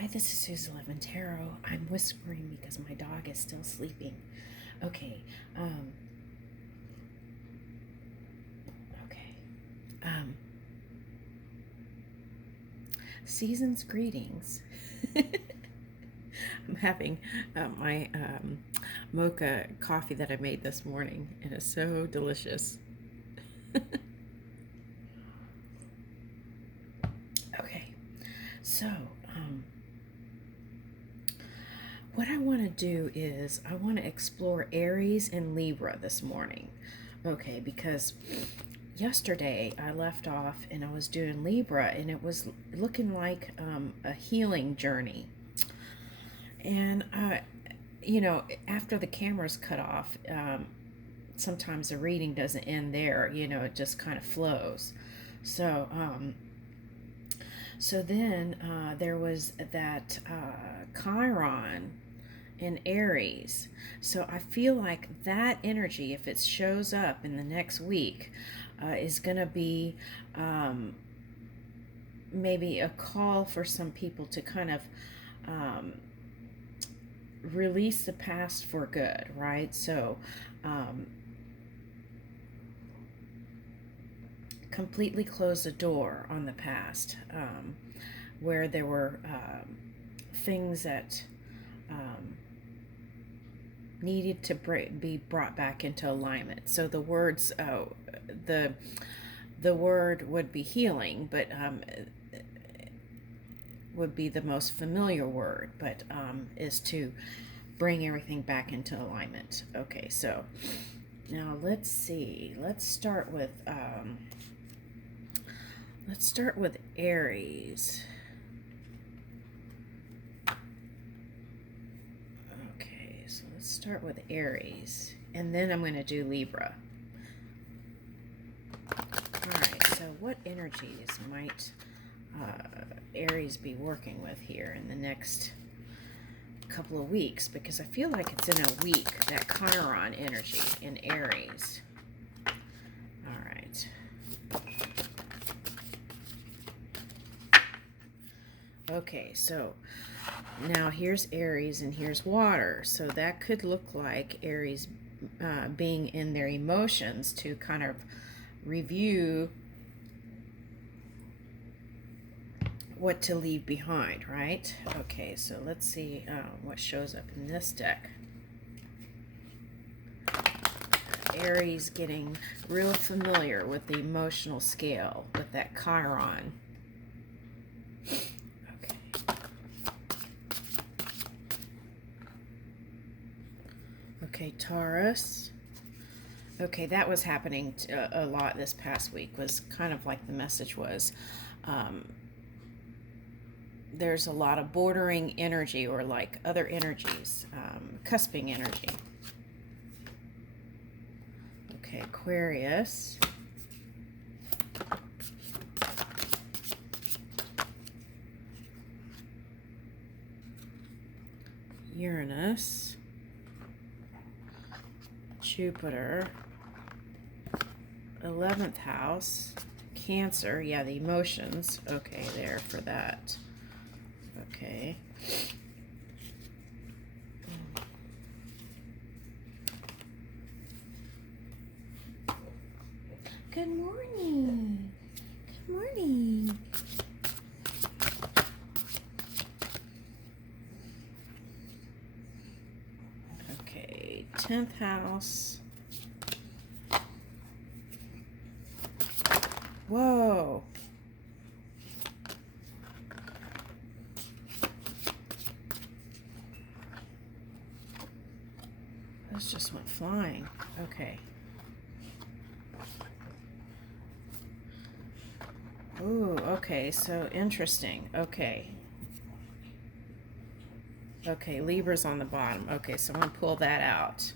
Hi, this is Susan Levin Tarot. I'm whispering because my dog is still sleeping. Okay. Um, okay. Um, Season's greetings. I'm having my mocha coffee that I made this morning, and it's so delicious. Okay. So, what I want to do is I want to explore Aries and Libra this morning. Okay, because yesterday I left off and I was doing Libra and it was looking like a healing journey. And, after the camera's cut off, sometimes the reading doesn't end there, it just kind of flows. So, then there was that Chiron in Aries. So I feel like that energy, if it shows up in the next week, is going to be maybe a call for some people to kind of release the past for good, right? So completely close the door on the past, where there were things that needed to be brought back into alignment. So the words, the word would be healing, but would be the most familiar word, but is to bring everything back into alignment. Okay, so now let's see. Let's start with Aries. Okay, so let's start with Aries, and then I'm going to do Libra. All right, so what energies might Aries be working with here in the next couple of weeks? Because I feel like it's in a week, that Chiron energy in Aries. All right. Okay, so now here's Aries and here's water. So that could look like Aries being in their emotions to kind of review what to leave behind, right? Okay, so let's see what shows up in this deck. Aries getting real familiar with the emotional scale with that Chiron. Okay, Taurus. Okay, that was happening a lot this past week, was kind of like the message was. There's a lot of bordering energy or like other energies, cusping energy. Okay, Aquarius. Uranus. Jupiter. 11th house. Cancer. Yeah, the emotions. Okay, there for that. Okay. Good morning. Good morning. Okay, 10th house. Whoa. This just went flying. Okay. Ooh, okay, so interesting. Okay. Okay, Libra's on the bottom. Okay, so I'm going to pull that out.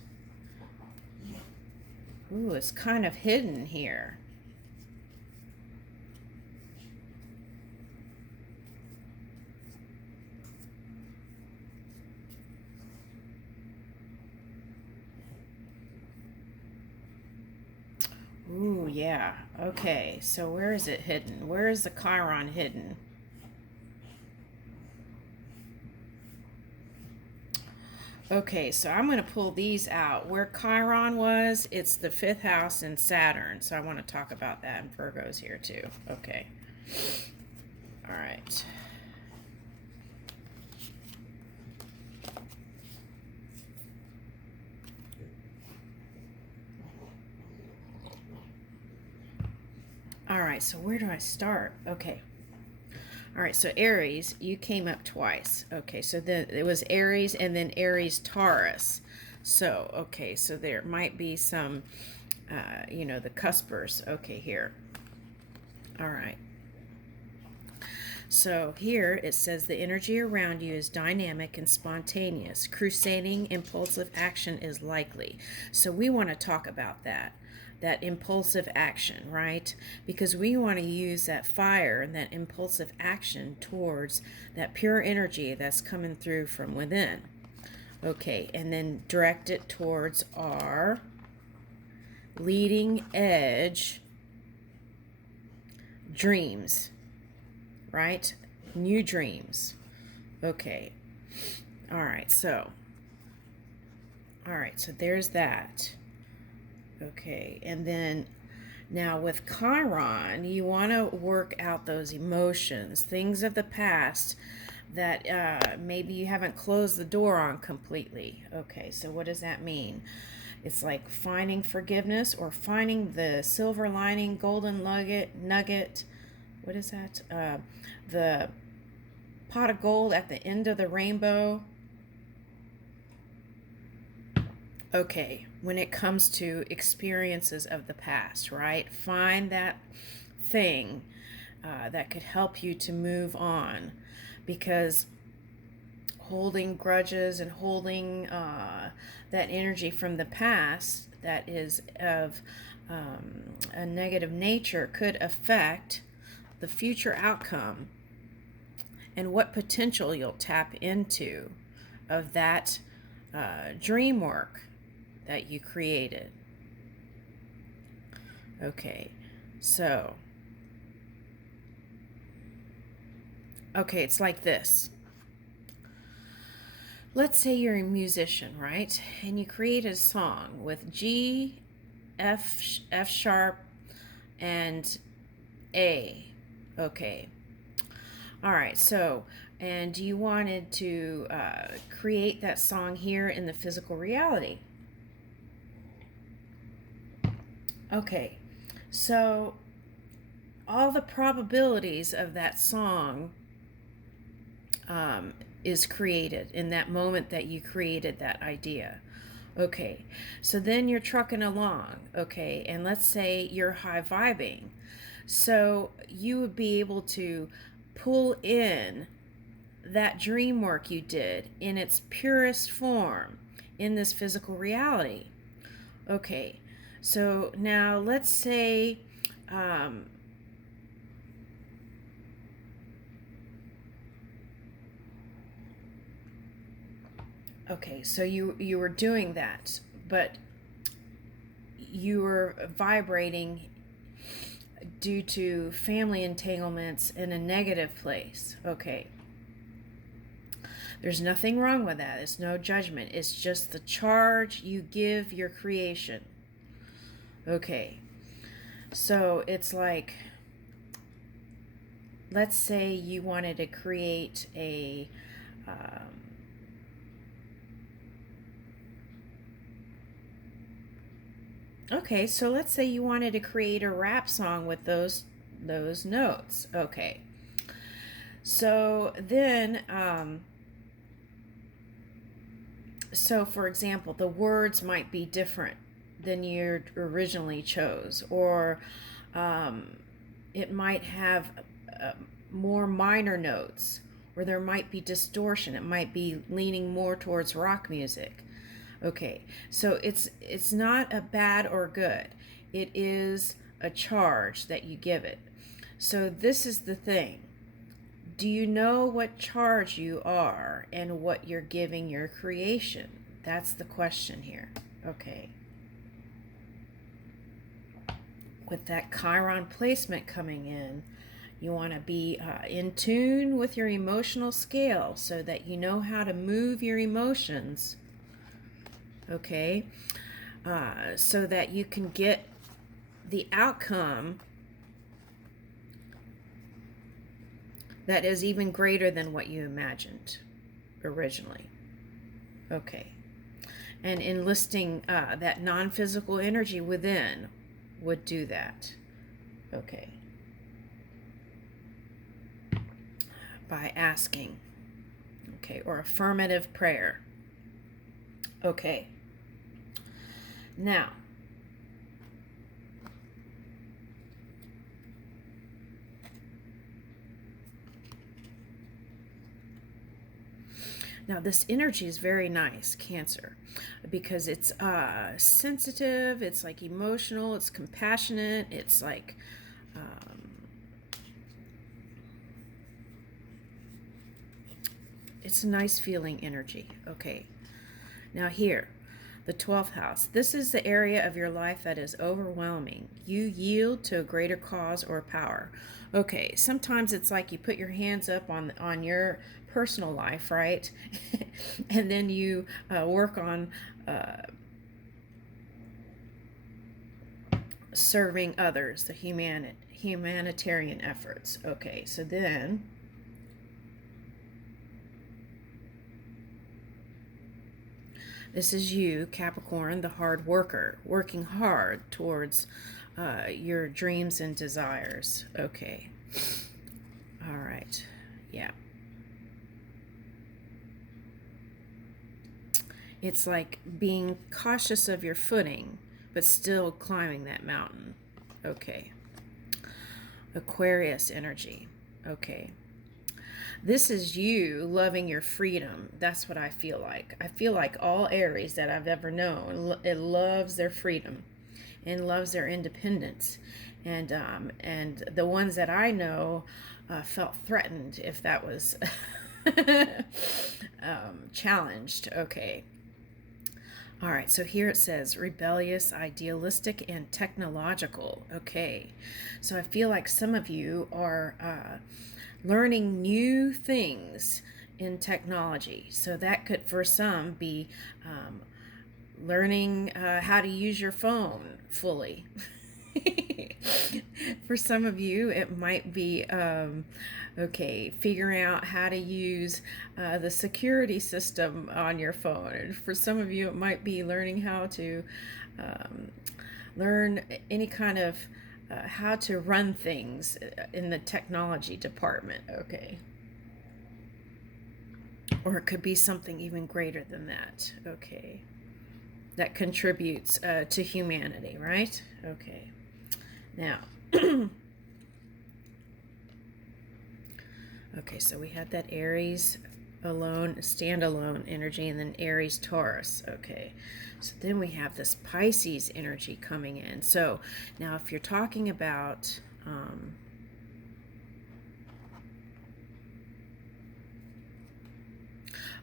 Ooh, it's kind of hidden here. Ooh, yeah. Okay, so where is it hidden? Where is the Chiron hidden? Okay, so I'm going to pull these out. Where Chiron was, it's the fifth house in Saturn. So I want to talk about that, and Virgo's here too. Okay. All right. All right, so where do I start? Okay. All right, so Aries, you came up twice. Okay, so then it was Aries and then Aries Taurus. So, okay, so there might be some, the cuspers. Okay, here. All right. So here it says the energy around you is dynamic and spontaneous. Crusading, impulsive action is likely. So we want to talk about that impulsive action, right? Because we want to use that fire and that impulsive action towards that pure energy that's coming through from within. Okay, and then direct it towards our leading edge dreams, right? New dreams. Okay. All right, so there's that. Okay, and then now with Chiron, you want to work out those emotions, things of the past that maybe you haven't closed the door on completely. Okay, so what does that mean? It's like finding forgiveness or finding the silver lining, golden nugget. What is that? The pot of gold at the end of the rainbow. Okay, when it comes to experiences of the past, right? Find that thing that could help you to move on, because holding grudges and holding that energy from the past that is of a negative nature could affect the future outcome and what potential you'll tap into of that dream work that you created. Okay, so, it's like this. Let's say you're a musician, right? And you create a song with G, F sharp, and A. Okay. All right, so, and you wanted to create that song here in the physical reality. Okay, so all the probabilities of that song is created in that moment that you created that idea. Okay, so then you're trucking along, okay, and let's say you're high vibing. So you would be able to pull in that dream work you did in its purest form in this physical reality. Okay, so now let's say so you were doing that, but you were vibrating due to family entanglements in a negative place. Okay. There's nothing wrong with that. It's no judgment. It's just the charge you give your creation. Okay. So it's like, let's say you wanted to create a so let's say you wanted to create a rap song with those notes. Okay. So then so for example, the words might be different than you originally chose, or it might have more minor notes, or there might be distortion. It might be leaning more towards rock music. Okay, so it's not a bad or good. It is a charge that you give it. So this is the thing. Do you know what charge you are and what you're giving your creation? That's the question here. Okay. With that Chiron placement coming in, you want to be in tune with your emotional scale so that you know how to move your emotions okay? So that you can get the outcome that is even greater than what you imagined originally. Okay. And enlisting that non-physical energy within would do that. Okay. By asking. Okay. Or affirmative prayer. Okay. Now, this energy is very nice, Cancer, because it's sensitive, it's like emotional, it's compassionate, it's like it's a nice feeling energy. Okay. Now here, the 12th house. This is the area of your life that is overwhelming. You yield to a greater cause or power. Okay, sometimes it's like you put your hands up on your personal life, right? And then you work on serving others, the humanitarian efforts. Okay, so then this is you, Capricorn, the hard worker, working hard towards your dreams and desires. Okay. All right. Yeah. It's like being cautious of your footing, but still climbing that mountain. Okay. Aquarius energy. Okay. This is you loving your freedom. That's what I feel like. I feel like all Aries that I've ever known, it loves their freedom and loves their independence. And the ones that I know felt threatened if that was challenged. Okay. All right, so here it says rebellious, idealistic, and technological. Okay, so I feel like some of you are learning new things in technology. So that could, for some, be learning how to use your phone fully. For some of you, it might be figuring out how to use the security system on your phone. And for some of you, it might be learning how to learn any kind of how to run things in the technology department. Okay. Or it could be something even greater than that. Okay. That contributes to humanity, right? Okay. Now, okay, so we had that Aries alone, standalone energy, and then Aries Taurus. Okay, so then we have this Pisces energy coming in. So now if you're talking about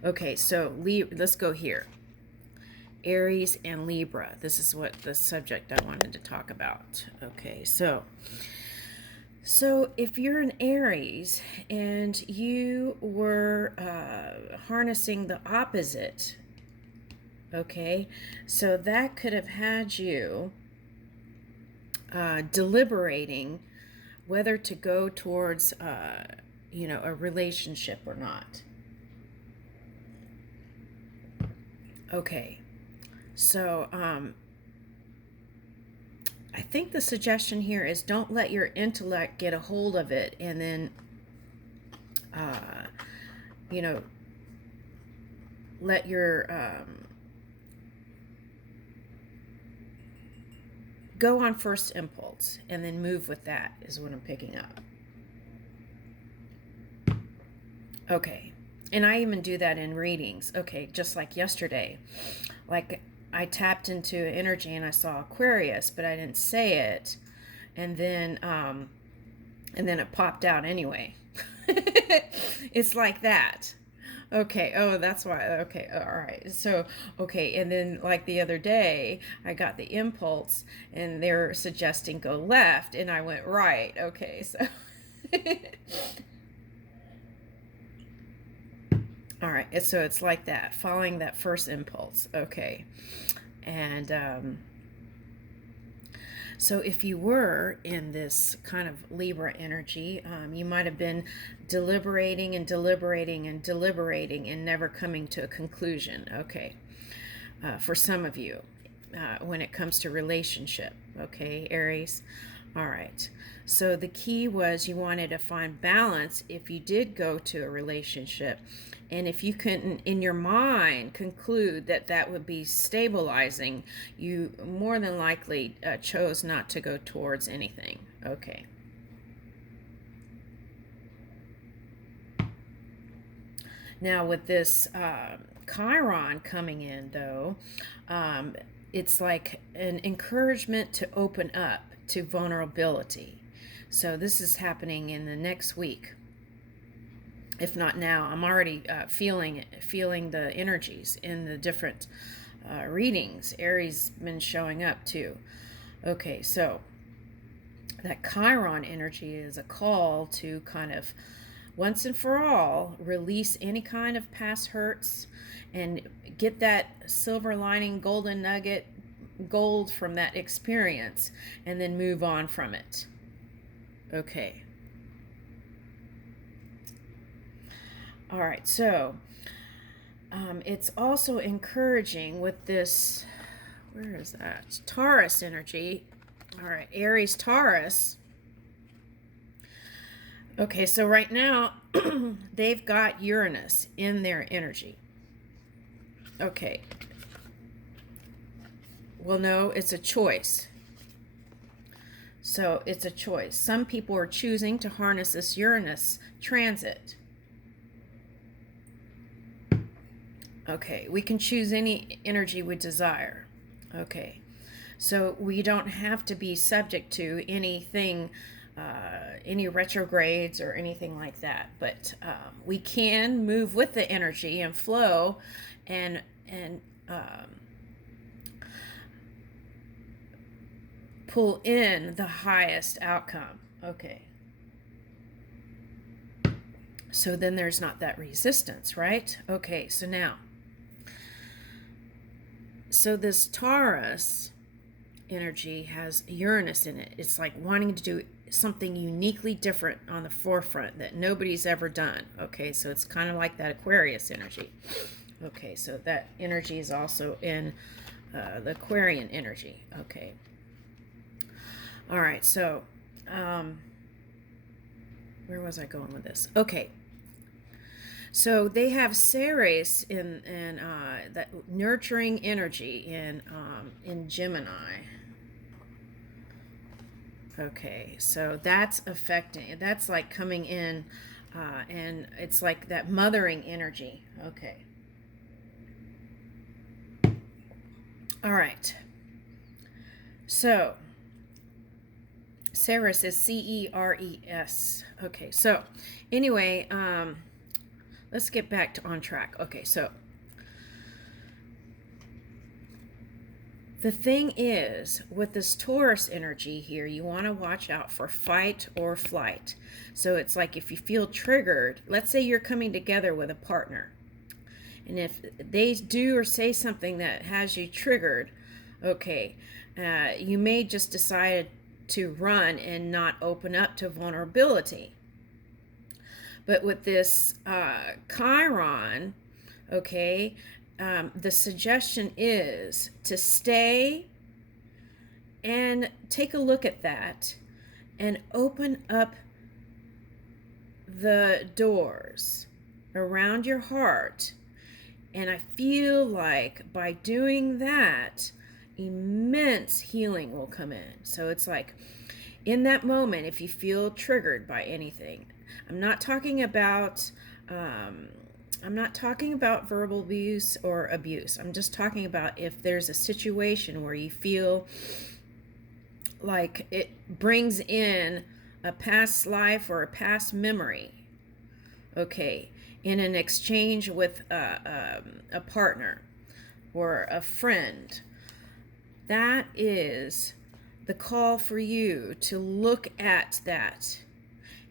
okay, so let's go here. Aries and Libra. This is what the subject I wanted to talk about. Okay, so if you're an Aries and you were harnessing the opposite, okay, so that could have had you deliberating whether to go towards, a relationship or not. Okay. So, I think the suggestion here is don't let your intellect get a hold of it and then, let your, go on first impulse and then move with that is what I'm picking up. Okay. And I even do that in readings. Okay, just like yesterday. Like I tapped into energy and I saw Aquarius, but I didn't say it. And then it popped out anyway. It's like that. Okay. Oh, that's why. Okay. All right. So, okay. And then like the other day, I got the impulse and they're suggesting go left and I went right. Okay. So All right, so it's like that, following that first impulse. Okay. And so if you were in this kind of Libra energy, you might have been deliberating and deliberating and deliberating and never coming to a conclusion. Okay. For some of you, when it comes to relationship. Okay, Aries. All right. So the key was you wanted to find balance if you did go to a relationship. And if you couldn't, in your mind, conclude that that would be stabilizing, you more than likely chose not to go towards anything. Okay. Now, with this Chiron coming in, though, it's like an encouragement to open up to vulnerability. So this is happening in the next week. If not now, I'm already feeling the energies in the different readings. Aries been showing up too. Okay, so that Chiron energy is a call to kind of once and for all release any kind of past hurts and get that silver lining, golden nugget, gold from that experience, and then move on from it. Okay. All right, so it's also encouraging with this, where is that? Taurus energy. All right, Aries, Taurus. Okay, so right now, they've got Uranus in their energy. Okay. Well, no, it's a choice. So it's a choice. Some people are choosing to harness this Uranus transit. Okay, we can choose any energy we desire. Okay, so we don't have to be subject to anything, any retrogrades or anything like that. But we can move with the energy and flow, and pull in the highest outcome. Okay. So then there's not that resistance, right? Okay, so now. So this Taurus energy has Uranus in it. It's like wanting to do something uniquely different on the forefront that nobody's ever done. Okay, so it's kind of like that Aquarius energy. Okay, so that energy is also in the Aquarian energy. Okay. All right, so where was I going with this? Okay. So they have Ceres in that nurturing energy in Gemini. Okay, so that's affecting. That's like coming in, and it's like that mothering energy. Okay. All right. So Ceres is Ceres. Okay. So anyway, let's get back to on track. Okay, so the thing is, with this Taurus energy here, you want to watch out for fight or flight. So it's like if you feel triggered, let's say you're coming together with a partner, and if they do or say something that has you triggered, okay, you may just decide to run and not open up to vulnerability. But with this Chiron, okay, the suggestion is to stay and take a look at that and open up the doors around your heart. And I feel like by doing that, immense healing will come in. So it's like in that moment, if you feel triggered by anything, I'm not talking about verbal abuse or abuse. I'm just talking about if there's a situation where you feel like it brings in a past life or a past memory, okay, in an exchange with a partner or a friend, that is the call for you to look at that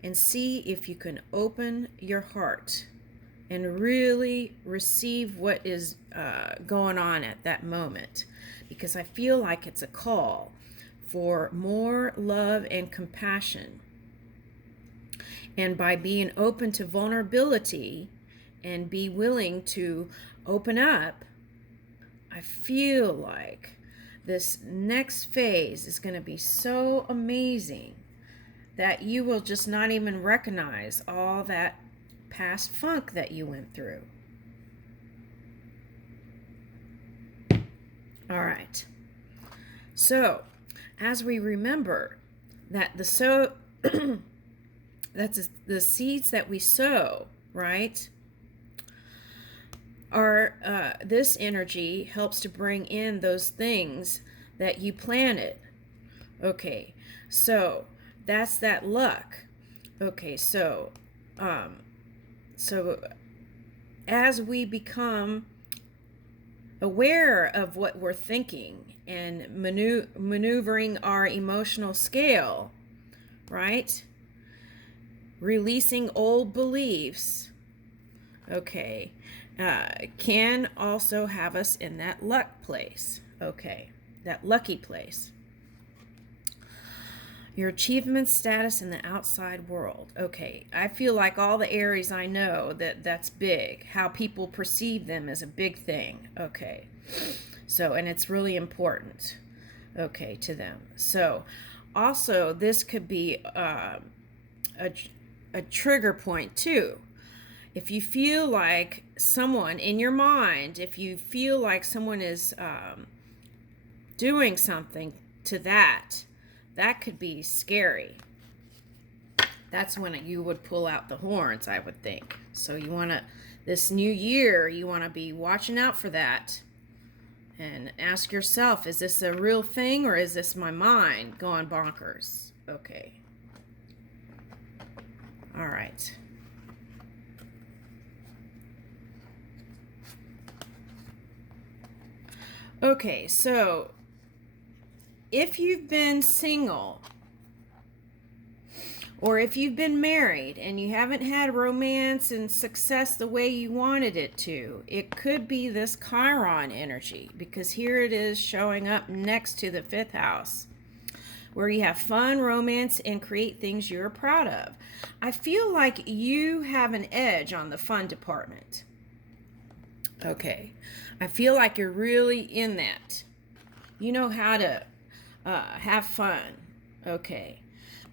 and see if you can open your heart and really receive what is going on at that moment, because I feel like it's a call for more love and compassion. And by being open to vulnerability and be willing to open up, I feel like this next phase is going to be so amazing that you will just not even recognize all that past funk that you went through. All right. So, as we remember that that's the seeds that we sow, right? This energy helps to bring in those things that you planted. Okay, so that's that luck. Okay, so as we become aware of what we're thinking and maneuvering our emotional scale, right? Releasing old beliefs, okay, can also have us in that luck place, okay, that lucky place. Your achievement status in the outside world. Okay, I feel like all the Aries I know, that's big. How people perceive them is a big thing. Okay, so, and it's really important, okay, to them. So, also, this could be a trigger point too. If you feel like someone in your mind, if you feel like someone is doing something to that could be scary. That's when you would pull out the horns, I would think. So you want to, this new year, you want to be watching out for that and ask yourself, is this a real thing or is this my mind going bonkers? Okay. All right. Okay, so if you've been single or if you've been married and you haven't had romance and success the way you wanted it to, it could be this Chiron energy, because here it is showing up next to the 5th house, where you have fun, romance, and create things you're proud of. I feel like you have an edge on the fun department. Okay, I feel like you're really in that. You know how to have fun. Okay,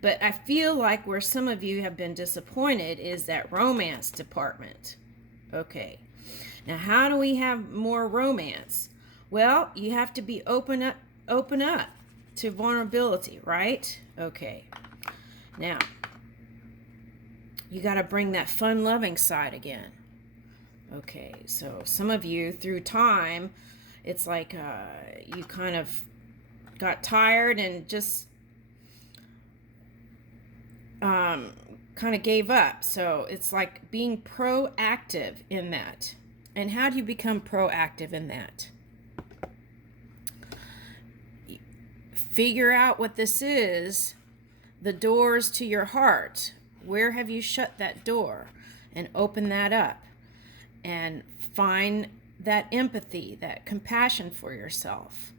but I feel like where some of you have been disappointed is that romance department. Okay, now how do we have more romance? Well, you have to be open up to vulnerability, right? Okay, now you got to bring that fun loving side again. Okay, so some of you through time, it's like you kind of got tired and just kind of gave up. So it's like being proactive in that. And how do you become proactive in that? Figure out what this is, the doors to your heart. Where have you shut that door? And open that up. And find that empathy, that compassion for yourself.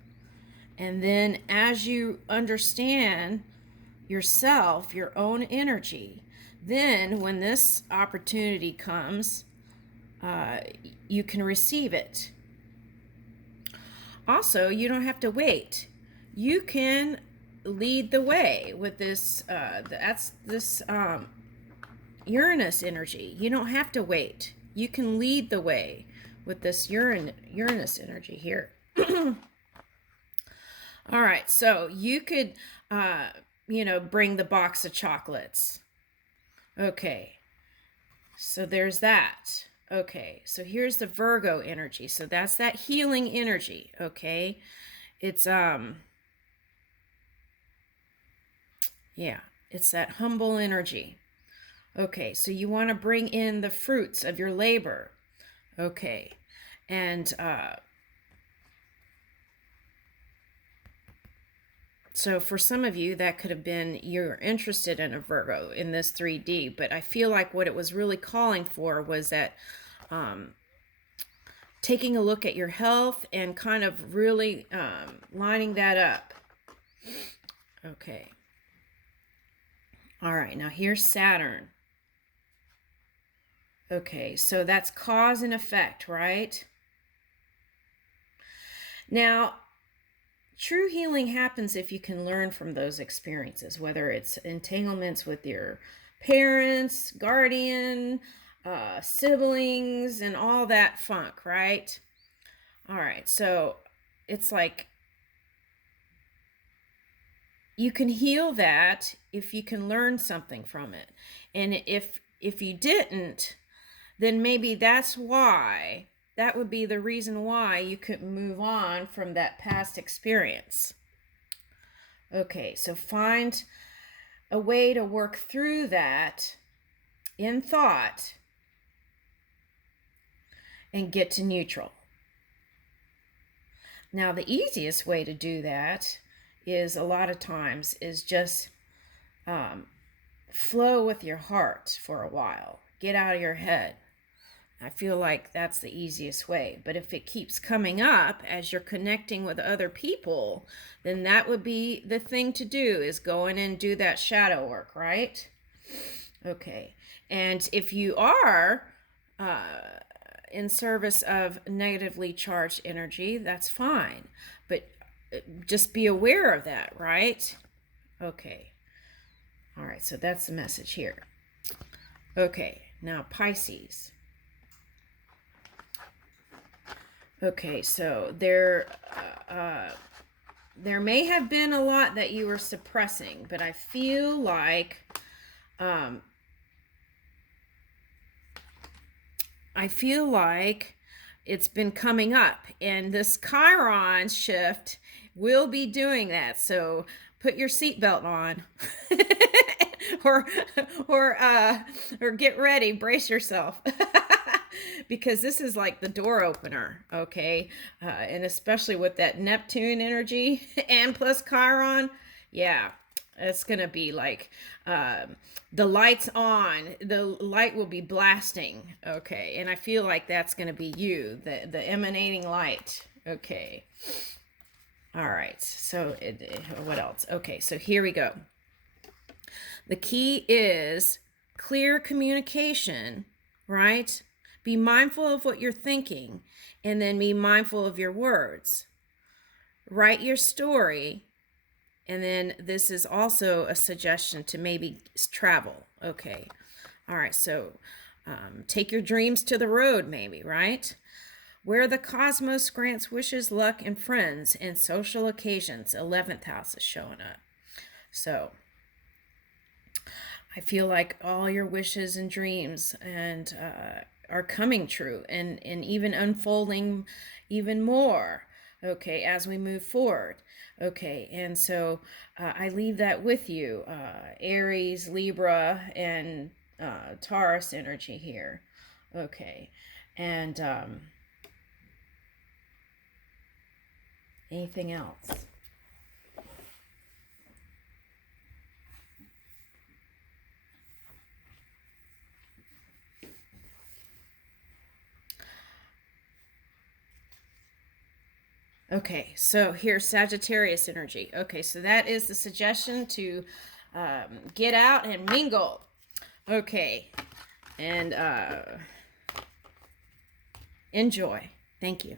And then as you understand yourself, your own energy, then when this opportunity comes, you can receive it. Also, you don't have to wait. You can lead the way with this, that's this Uranus energy. You don't have to wait. You can lead the way with this Uranus energy here. All right, so you could, bring the box of chocolates. Okay, so there's that. Okay, so here's the Virgo energy. So that's that healing energy, okay? It's, it's that humble energy. Okay, so you want to bring in the fruits of your labor. Okay, and so for some of you, that could have been you're interested in a Virgo in this 3D, but I feel like what it was really calling for was that taking a look at your health and kind of really lining that up. Okay. All right, now here's Saturn. Okay, so that's cause and effect, right? Now, true healing happens if you can learn from those experiences, whether it's entanglements with your parents, guardian, siblings, and all that funk, right? All right, so it's like you can heal that if you can learn something from it. And if you didn't, then maybe that would be the reason why you couldn't move on from that past experience. Okay, so find a way to work through that in thought and get to neutral. Now, the easiest way to do that is a lot of times is just flow with your heart for a while. Get out of your head. I feel like that's the easiest way. But if it keeps coming up as you're connecting with other people, then that would be the thing to do, is go in and do that shadow work, right? Okay. And if you are in service of negatively charged energy, that's fine. But just be aware of that, right? Okay. All right, so that's the message here. Okay, now Pisces. Okay, so there may have been a lot that you were suppressing, but I feel like it's been coming up, and this Chiron shift will be doing that. So put your seatbelt on, or get ready, brace yourself. Because this is like the door opener, okay? And especially with that Neptune energy and plus Chiron, yeah, it's going to be like the light's on. The light will be blasting, okay? And I feel like that's going to be you, the emanating light, okay? All right, so what else? Okay, so here we go. The key is clear communication, right? Be mindful of what you're thinking, and then be mindful of your words. Write your story, and then this is also a suggestion to maybe travel. Okay. All right, so take your dreams to the road, maybe, right? Where the cosmos grants wishes, luck, and friends and social occasions. 11th house is showing up. So I feel like all your wishes and dreams and are coming true, and even unfolding even more, okay, as we move forward. Okay, and so I leave that with you, Aries, Libra, and Taurus energy here. Okay, and anything else? Okay, so here's Sagittarius energy. Okay, so that is the suggestion to get out and mingle. Okay, and enjoy. Thank you.